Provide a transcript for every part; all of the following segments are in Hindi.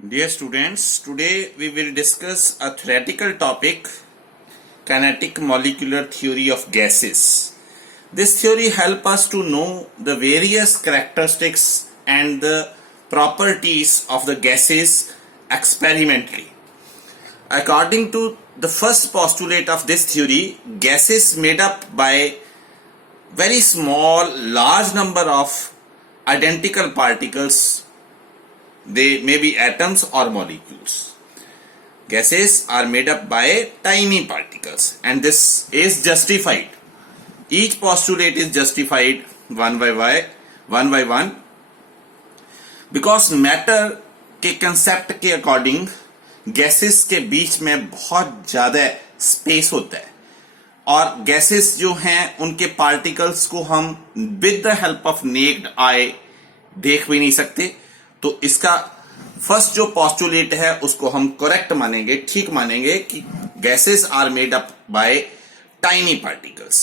Dear students, today we will discuss a theoretical topic, kinetic molecular theory of gases. This theory helps us to know the various characteristics and the properties of the gases experimentally. According to the first postulate of this theory, gases made up by very small, large number of identical particles. They may be atoms or molecules. Gases are made up by tiny particles, and this is justified. Each postulate is justified one by one because matter के कंसेप्ट के अकॉर्डिंग गैसेस के बीच में बहुत ज्यादा स्पेस होता है और गैसेस जो हैं उनके पार्टिकल्स को हम with the help of necked आई देख भी नहीं सकते. तो इसका फर्स्ट जो पोस्टुलेट है उसको हम करेक्ट मानेंगे, ठीक मानेंगे कि gases are made up by tiny particles.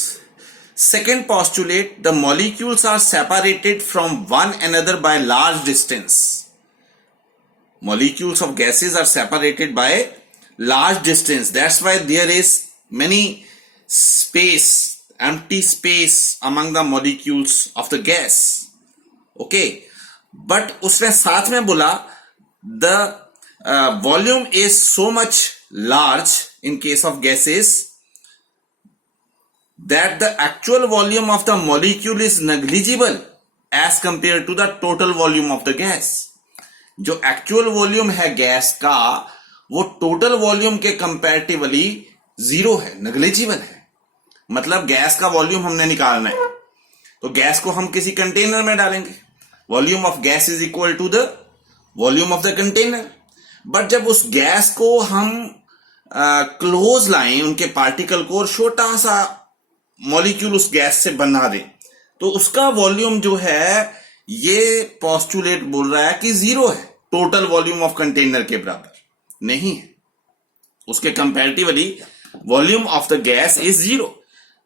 Second postulate, the molecules are separated from one another by large distance. Molecules of gases are separated by large distance. That's why there is many empty space among the molecules of the gas. Okay. But उसने साथ में बोला the volume is so much large in case of gases that the actual volume of the molecule is negligible as compared to the total volume of the gas. जो एक्चुअल वॉल्यूम है गैस का वो टोटल वॉल्यूम के कंपैरेटिवली जीरो है, नेग्लिजिबल है. मतलब गैस का वॉल्यूम हमने निकालना है तो गैस को हम किसी कंटेनर में डालेंगे. Volume of gas is equal to the volume of the container. But जब उस गैस को हम क्लोज लाएं उनके पार्टिकल को और छोटा सा मॉलिक्यूल उस गैस से बना दें तो उसका वॉल्यूम जो है ये पोस्टुलेट बोल रहा है कि जीरो है, टोटल वॉल्यूम ऑफ कंटेनर के बराबर नहीं है. उसके comparatively volume of the gas is zero.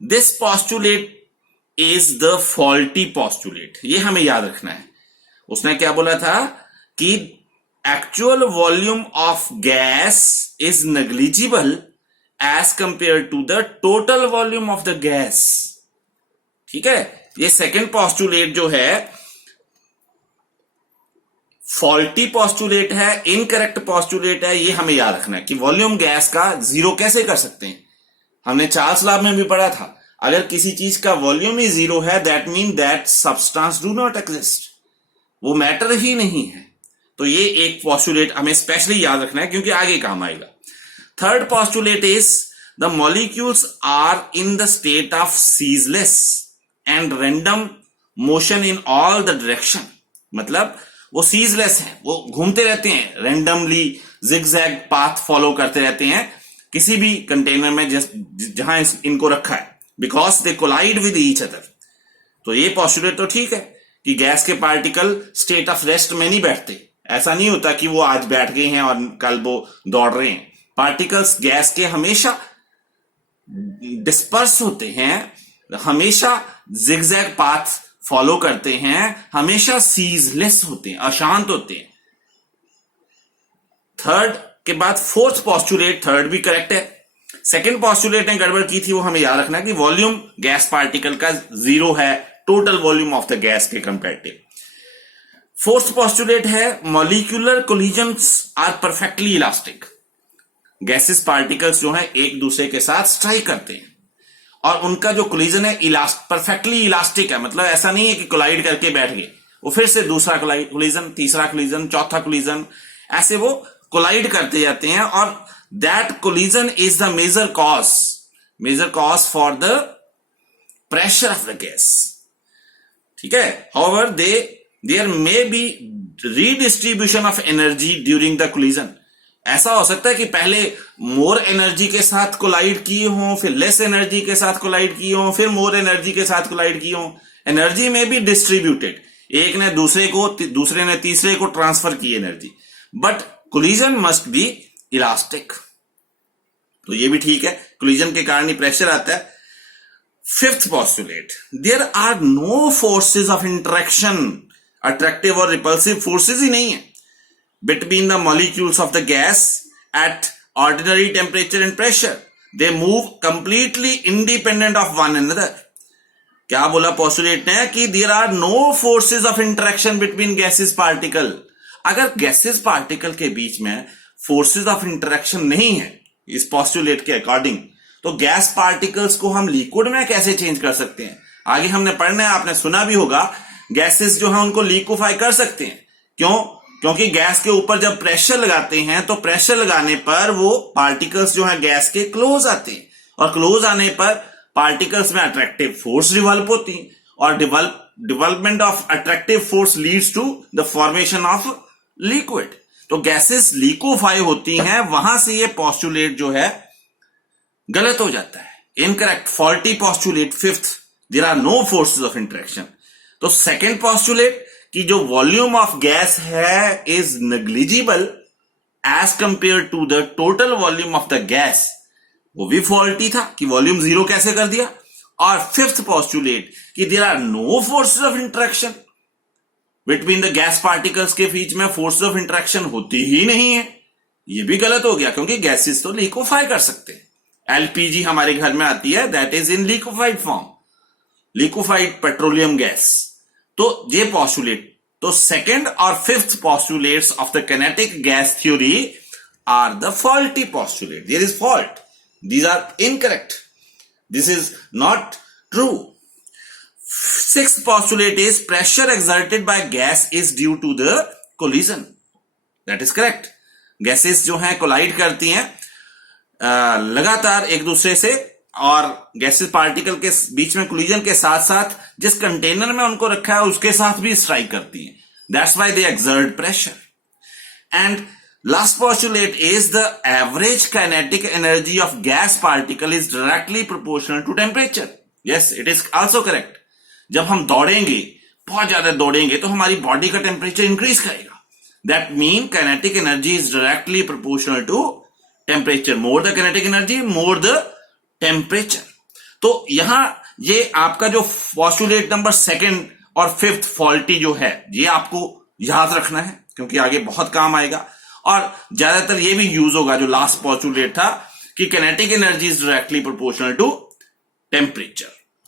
This postulate is the faulty postulate. ये हमें याद रखना है. उसने क्या बोला था कि actual volume of gas is negligible as compare to the total volume of the gas. ठीक है. ये सेकेंड पोस्टुलेट जो है फॉल्टी पोस्टुलेट है, इनकरेक्ट पोस्टुलेट है. ये हमें याद रखना है कि वॉल्यूम गैस का जीरो कैसे कर सकते हैं. हमने चार्ल्स लॉ में भी पढ़ा था, अगर किसी चीज का वॉल्यूम ही जीरो है that mean that substance do not exist, वो मैटर ही नहीं है. तो ये एक पोस्टुलेट हमें स्पेशली याद रखना है क्योंकि आगे काम आएगा. Third postulate is the molecules are in the state of ceaseless and random motion in all the direction. मतलब वो सीजलेस है, वो घूमते रहते हैं, रैंडमली जिगजैग पाथ फॉलो करते रहते हैं किसी भी कंटेनर में जहां इनको रखा है, because they collide with each other. तो ये पोस्टुलेट तो ठीक है कि गैस के पार्टिकल स्टेट ऑफ रेस्ट में नहीं बैठते. ऐसा नहीं होता कि वो आज बैठ गए हैं और कल वो दौड़ रहे हैं. पार्टिकल्स गैस के हमेशा डिस्पर्स होते हैं, हमेशा जिगजैग पाथ फॉलो करते हैं, हमेशा सीजलेस होते हैं, अशांत होते हैं. थर्ड के बाद फोर्थ पोस्टुलेट, थर्ड भी करेक्ट है. सेकंड पोस्टुलेट ने गड़बड़ की थी, वो हमें याद रखना है कि वॉल्यूम गैस पार्टिकल का जीरो है total volume of the gas के कंपैरेटिव. फोर्थ पोस्टुलेट है molecular collisions are perfectly elastic. Gases particles जो है एक दूसरे के साथ स्ट्राइक करते हैं और उनका जो कोलिजन है परफेक्टली इलास्टिक है. मतलब ऐसा नहीं है कि कोलाइड करके बैठ गए, वो फिर से दूसरा कोलिजन, तीसरा कोलिजन, चौथा कोलिजन, ऐसे वो कोलाइड करते जाते हैं और that collision is the major cause for the pressure of the gas. ठीक है. However there may be redistribution of energy during the collision. ऐसा हो सकता है कि पहले मोर एनर्जी के साथ कोलाइड किए हों, फिर लेस एनर्जी के साथ कोलाइड किए हों, फिर मोर एनर्जी के साथ कोलाइड किए हों. एनर्जी में भी डिस्ट्रीब्यूटेड, एक ने दूसरे को, दूसरे ने तीसरे को ट्रांसफर की energy, but collision must be elastic. तो ये भी ठीक है, कोलिजन के कारण ही प्रेशर आता है. Fifth postulate, there are no forces of interaction. Attractive और रिपल्सिव फोर्सेस ही नहीं है. between the molecules of the gas at ordinary temperature and pressure. They move completely independent of one another. क्या बोला पोस्टुलेट ने कि there are no forces of interaction between gases particle. अगर गैसेस पार्टिकल के बीच में फोर्सेस ऑफ इंटरेक्शन नहीं है इस पोस्टुलेट के अकॉर्डिंग, तो गैस पार्टिकल्स को हम लिक्विड में कैसे चेंज कर सकते हैं? आगे हमने पढ़ना है, आपने सुना भी होगा, गैसेस जो है उनको लिक्विफाई कर सकते हैं. क्यों? क्योंकि गैस के ऊपर जब प्रेशर लगाते हैं तो प्रेशर लगाने पर वो पार्टिकल्स जो है गैस के क्लोज आते हैं, और क्लोज आने पर पार्टिकल्स में अट्रैक्टिव फोर्स डिवेलप होती है, और development of attractive force leads to the formation of liquid. तो गैसेस लिक्विफाई होती हैं, वहां से ये पोस्टुलेट जो है गलत हो जाता है. Incorrect, faulty postulate. Fifth, there are no forces of interaction. तो सेकेंड पोस्टुलेट कि जो वॉल्यूम ऑफ गैस है is negligible as compare to the total volume of the gas, वो भी फॉल्टी था कि वॉल्यूम जीरो कैसे कर दिया. और फिफ्थ पोस्टुलेट कि there are no forces of interaction between the gas particles, के बीच में फोर्सेस ऑफ इंटरेक्शन होती ही नहीं है, ये भी गलत हो गया, क्योंकि गैसेस तो लिक्विफाई कर सकते हैं. एलपीजी हमारे घर में आती है, that is in liquefied form, liquefied petroleum gas. तो ये पोस्टुलेट, तो सेकेंड और fifth postulates of the kinetic gas theory are the faulty postulate. There is fault, these are incorrect, this is not true. Sixth postulate is pressure exerted by gas is due to the collision. That is correct. Gases जो हैं कोलाइड करती हैं लगातार एक दूसरे से, और गैसेस पार्टिकल के बीच में कोलिजन के साथ साथ जिस कंटेनर में उनको रखा है उसके साथ भी स्ट्राइक करती हैं. That's why they exert pressure. And last postulate is the average kinetic energy of gas particle is directly proportional to temperature. Yes, it is also correct. जब हम दौड़ेंगे, बहुत ज्यादा दौड़ेंगे, तो हमारी बॉडी का टेम्परेचर इंक्रीज करेगा. That mean kinetic energy is directly proportional to temperature. More the kinetic energy, more the temperature. तो यहां ये आपका जो पोस्टुलेट नंबर सेकेंड और फिफ्थ फॉल्टी जो है, ये आपको याद रखना है, क्योंकि आगे बहुत काम आएगा. और ज्यादातर ये भी यूज होगा जो लास्ट पोस्टुलेट था कि kinetic energy is directly proportional to temperature.